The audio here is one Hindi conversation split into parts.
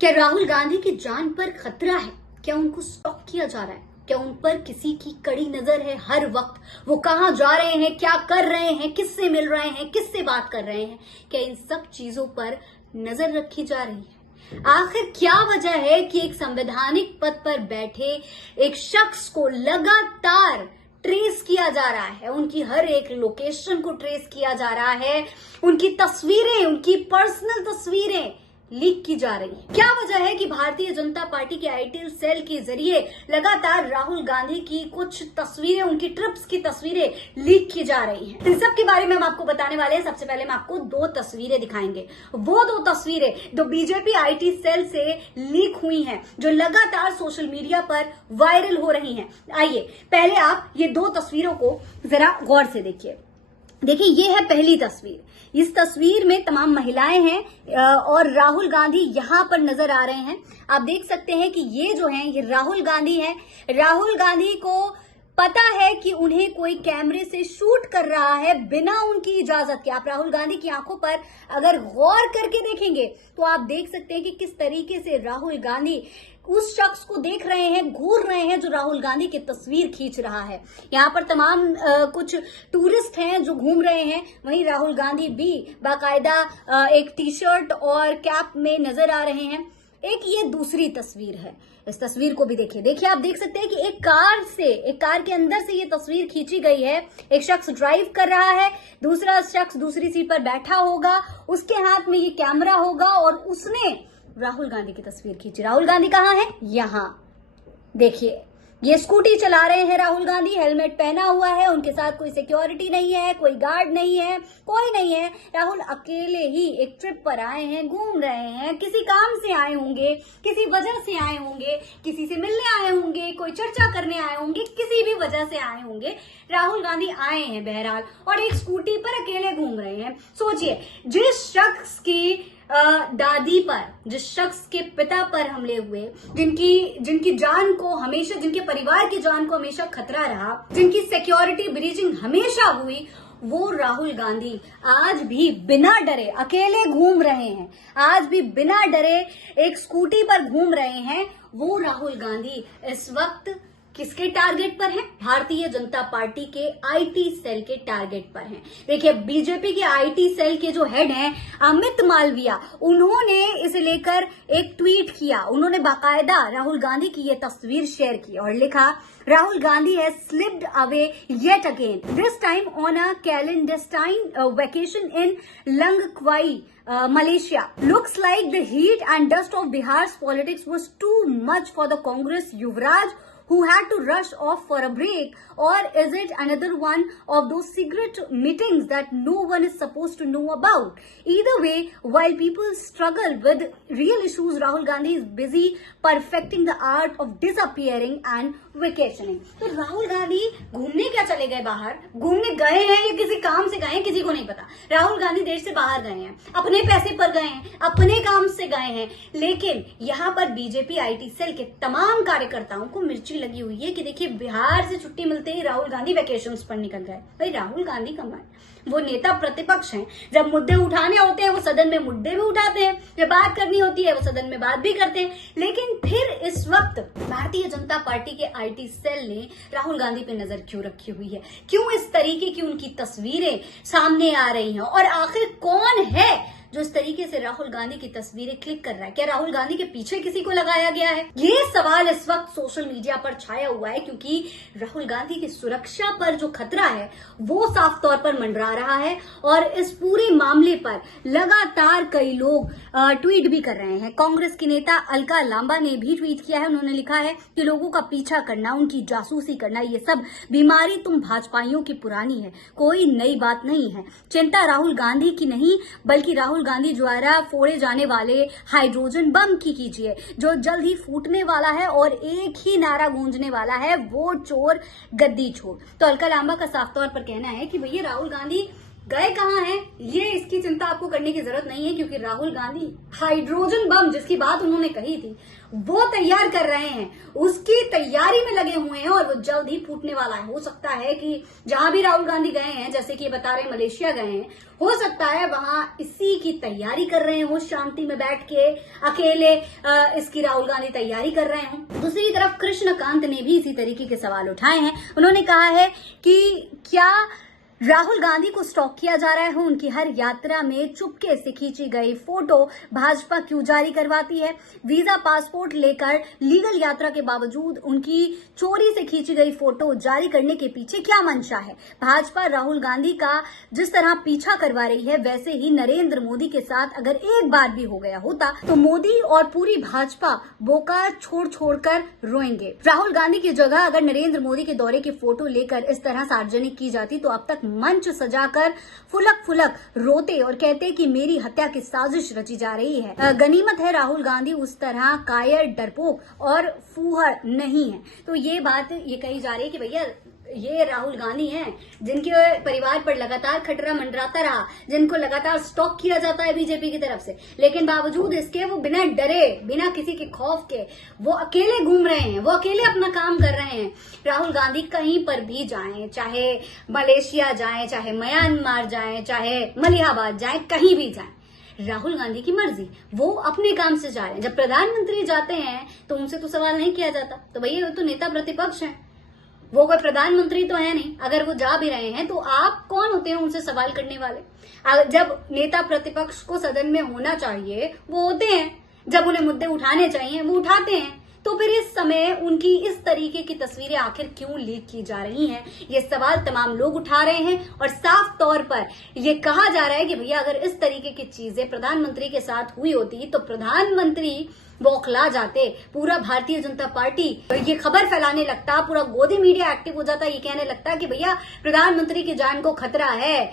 क्या राहुल गांधी की जान पर खतरा है? क्या उनको स्टॉक किया जा रहा है? क्या उन पर किसी की कड़ी नजर है हर वक्त? वो कहाँ जा रहे हैं, क्या कर रहे हैं, किससे मिल रहे हैं, किससे बात कर रहे हैं? क्या इन सब चीजों पर नजर रखी जा रही है? आखिर क्या वजह है कि एक संवैधानिक पद पर बैठे एक शख्स को लगातार ट्रेस किया जा रहा है, उनकी हर एक लोकेशन को ट्रेस किया जा रहा है, उनकी तस्वीरें, उनकी पर्सनल तस्वीरें लीक की जा रही है? क्या वजह है कि भारतीय जनता पार्टी के आईटी सेल के जरिए लगातार राहुल गांधी की कुछ तस्वीरें, उनकी ट्रिप्स की तस्वीरें लीक की जा रही हैं? इन सब के बारे में हम आपको बताने वाले हैं। सबसे पहले हम आपको दो तस्वीरें दिखाएंगे। वो दो तस्वीरें जो बीजेपी आईटी सेल से लीक हुई हैं, जो लगातार सोशल मीडिया पर वायरल हो रही हैं। आइए पहले आप ये दो तस्वीरों को जरा गौर से देखिए। देखिए, ये है पहली तस्वीर। इस तस्वीर में तमाम महिलाएं हैं और राहुल गांधी यहां पर नजर आ रहे हैं। आप देख सकते हैं कि ये जो हैं ये राहुल गांधी हैं। राहुल गांधी को पता है कि उन्हें कोई कैमरे से शूट कर रहा है बिना उनकी इजाजत के। आप राहुल गांधी की आंखों पर अगर गौर करके देखेंगे तो आप देख सकते हैं कि किस तरीके से राहुल गांधी उस शख्स को देख रहे हैं, घूर रहे हैं जो राहुल गांधी की तस्वीर खींच रहा है। यहाँ पर तमाम कुछ टूरिस्ट हैं जो घूम रहे हैं। वहीं राहुल गांधी भी बाकायदा एक टी शर्ट और कैप में नजर आ रहे हैं। एक ये दूसरी तस्वीर है। इस तस्वीर को भी देखिए। आप देख सकते हैं कि एक कार के अंदर से ये तस्वीर खींची गई है। एक शख्स ड्राइव कर रहा है, दूसरा शख्स दूसरी सीट पर बैठा होगा, उसके हाथ में ये कैमरा होगा और उसने राहुल गांधी की तस्वीर खींची। राहुल गांधी कहाँ है? यहाँ देखिए, ये स्कूटी चला रहे हैं राहुल गांधी, हेलमेट पहना हुआ है, उनके साथ कोई सिक्योरिटी नहीं है, कोई गार्ड नहीं है, कोई नहीं है। राहुल अकेले ही एक ट्रिप पर आए हैं, घूम रहे हैं, किसी काम से आए होंगे, किसी वजह से आए होंगे, किसी से मिलने आए होंगे, कोई चर्चा करने आए होंगे, किसी भी वजह से आए होंगे। राहुल गांधी आए हैं बहरहाल और एक स्कूटी पर अकेले घूम रहे हैं। सोचिए, जिस शख्स की दादी पर, जिस शख्स के पिता पर हमले हुए, जिनकी जान को हमेशा, जिनके परिवार की जान को हमेशा खतरा रहा, जिनकी सिक्योरिटी ब्रीचिंग हमेशा हुई, वो राहुल गांधी आज भी बिना डरे अकेले घूम रहे हैं। आज भी बिना डरे एक स्कूटी पर घूम रहे हैं। वो राहुल गांधी इस वक्त किसके टारगेट पर है? भारतीय जनता पार्टी के आईटी सेल के टारगेट पर हैं। देखिए, बीजेपी के आईटी सेल के जो हेड हैं अमित मालविया, उन्होंने इसे लेकर एक ट्वीट किया। उन्होंने बाकायदा राहुल गांधी की ये तस्वीर शेयर की और लिखा, Rahul Gandhi has slipped away yet again, this time on a clandestine vacation in Langkawi, Malaysia. Looks like the heat and dust of Bihar's politics was too much for the Congress Yuvraj, who had to rush off for a break, or is it another one of those secret meetings that no one is supposed to know about? Either way, while people struggle with real issues, Rahul Gandhi is busy perfecting the art of disappearing and vacationing. तो राहुल गांधी घूमने क्या चले गए बाहर? घूमने गए हैं या किसी काम से गए हैं, किसी को नहीं पता। राहुल गांधी देश से बाहर गए हैं, अपने पैसे पर गए हैं, अपने काम से गए हैं। लेकिन यहाँ पर बीजेपी आईटी सेल के तमाम कार्यकर्ताओं को मिर्ची लगी हुई है कि देखिए, बिहार से छुट्टी मिलते ही राहुल गांधी वेकेशंस पर निकल गए। भाई, राहुल गांधी कमाए, वो नेता प्रतिपक्ष हैं। जब मुद्दे उठाने होते हैं वो सदन में मुद्दे भी उठाते हैं, जब बात करनी होती है वो सदन में बात भी करते हैं। लेकिन फिर इस वक्त भारतीय जनता पार्टी के आईटी सेल ने राहुल गांधी पे नजर क्यों रखी हुई है? क्यों इस तरीके की उनकी तस्वीरें सामने आ रही हैं? और आखिर कौन है जो इस तरीके से राहुल गांधी की तस्वीरें क्लिक कर रहा है? क्या राहुल गांधी के पीछे किसी को लगाया गया है? ये सवाल इस वक्त सोशल मीडिया पर छाया हुआ है, क्योंकि राहुल गांधी की सुरक्षा पर जो खतरा है वो साफ तौर पर मंडरा रहा है। और इस पूरे मामले पर लगातार कई लोग ट्वीट भी कर रहे हैं। कांग्रेस की नेता अलका लांबा ने भी ट्वीट किया है। उन्होंने लिखा है कि लोगों का पीछा करना, उनकी जासूसी करना, ये सब बीमारी तुम भाजपाइयों की पुरानी है, कोई नई बात नहीं है। चिंता राहुल गांधी की नहीं, बल्कि राहुल गांधी द्वारा फोड़े जाने वाले हाइड्रोजन बम की कीजिए, जो जल्द ही फूटने वाला है और एक ही नारा गूंजने वाला है, वोट चोर गद्दी छोड़। तो अलका लांबा का साफ तौर पर कहना है कि भैया, राहुल गांधी गए कहाँ हैं ये इसकी चिंता आपको करने की जरूरत नहीं है, क्योंकि राहुल गांधी हाइड्रोजन बम जिसकी बात उन्होंने कही थी वो तैयार कर रहे हैं, उसकी तैयारी में लगे हुए हैं और वो जल्द ही फूटने वाला है। हो सकता है कि जहां भी राहुल गांधी गए हैं, जैसे कि ये बता रहे मलेशिया गए हैं, हो सकता है वहां इसी की तैयारी कर रहे हो, शांति में बैठ के अकेले इसकी राहुल गांधी तैयारी कर रहे हो। दूसरी तरफ कृष्णकांत ने भी इसी तरीके के सवाल उठाए हैं। उन्होंने कहा है कि क्या राहुल गांधी को स्टॉक किया जा रहा है, उनकी हर यात्रा में चुपके से खींची गई फोटो भाजपा क्यों जारी करवाती है, वीजा पासपोर्ट लेकर लीगल यात्रा के बावजूद उनकी चोरी से खींची गई फोटो जारी करने के पीछे क्या मंशा है। भाजपा राहुल गांधी का जिस तरह पीछा करवा रही है, वैसे ही नरेंद्र मोदी के साथ अगर एक बार भी हो गया होता तो मोदी और पूरी भाजपा बोका छोड़ छोड़कर रोएंगे। राहुल गांधी की जगह अगर नरेंद्र मोदी के दौरे की फोटो लेकर इस तरह सार्वजनिक की जाती तो अब तक मंच सजाकर फुलक फुलक रोते और कहते कि मेरी हत्या की साजिश रची जा रही है। गनीमत है राहुल गांधी उस तरह कायर, डरपोक और फूहड़ नहीं है। तो ये बात ये कही जा रही है कि भैया ये राहुल गांधी हैं जिनके परिवार पर लगातार खतरा मंडराता रहा, जिनको लगातार स्टॉक किया जाता है बीजेपी की तरफ से, लेकिन बावजूद इसके वो बिना डरे, बिना किसी के खौफ के वो अकेले घूम रहे हैं, वो अकेले अपना काम कर रहे हैं। राहुल गांधी कहीं पर भी जाएं, चाहे मलेशिया जाएं, चाहे म्यांमार जाएं, चाहे मलिहाबाद जाएं, कहीं भी जाएं, राहुल गांधी की मर्जी, वो अपने काम से जा रहे हैं। जब प्रधानमंत्री जाते हैं तो उनसे तो सवाल नहीं किया जाता। तो भैया वो तो नेता प्रतिपक्ष हैं, वो कोई प्रधानमंत्री तो है नहीं। अगर वो जा भी रहे हैं तो आप कौन होते हैं उनसे सवाल करने वाले। जब नेता प्रतिपक्ष को सदन में होना चाहिए वो होते हैं, जब उन्हें मुद्दे उठाने चाहिए वो उठाते हैं। तो फिर इस समय उनकी इस तरीके की तस्वीरें आखिर क्यों लीक की जा रही हैं, ये सवाल तमाम लोग उठा रहे हैं। और साफ तौर पर ये कहा जा रहा है कि भैया अगर इस तरीके की चीजें प्रधानमंत्री के साथ हुई होती तो प्रधानमंत्री बौखला जाते, पूरा भारतीय जनता पार्टी ये खबर फैलाने लगता, पूरा गोदी मीडिया एक्टिव हो जाता, ये कहने लगता कि भैया प्रधानमंत्री की जान को खतरा है,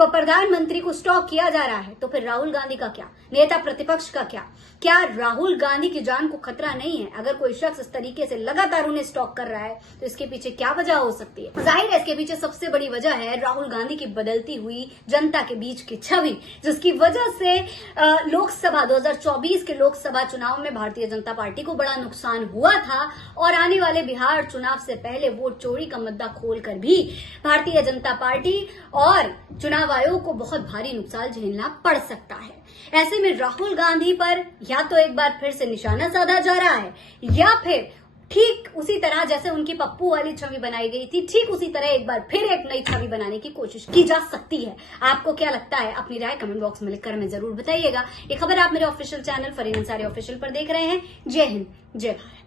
प्रधानमंत्री को स्टॉक किया जा रहा है। तो फिर राहुल गांधी का क्या, नेता प्रतिपक्ष का क्या राहुल गांधी की जान को खतरा नहीं है? अगर कोई शख्स इस तरीके से लगातार उन्हें स्टॉक कर रहा है तो इसके पीछे क्या वजह हो सकती है? जाहिर है इसके पीछे सबसे बड़ी वजह है राहुल गांधी की बदलती हुई जनता के बीच की छवि, जिसकी वजह से लोकसभा 2024 के लोकसभा चुनाव में भारतीय जनता पार्टी को बड़ा नुकसान हुआ था और आने वाले बिहार चुनाव से पहले वोट चोरी का मुद्दा खोलकर भी भारतीय जनता पार्टी और चुनाव आयोग को बहुत भारी नुकसान झेलना पड़ सकता है। ऐसे में राहुल गांधी पर या तो एक बार फिर से निशाना साधा जा रहा है या फिर ठीक उसी तरह जैसे उनकी पप्पू वाली छवि बनाई गई थी, ठीक उसी तरह एक बार फिर एक नई छवि बनाने की कोशिश की जा सकती है। आपको क्या लगता है? अपनी राय कमेंट बॉक्स में लिखकर हमें जरूर बताइएगा। ये खबर आप मेरे official channel Fareen Ansari official पर देख रहे हैं। जय हिंद, जय भारत।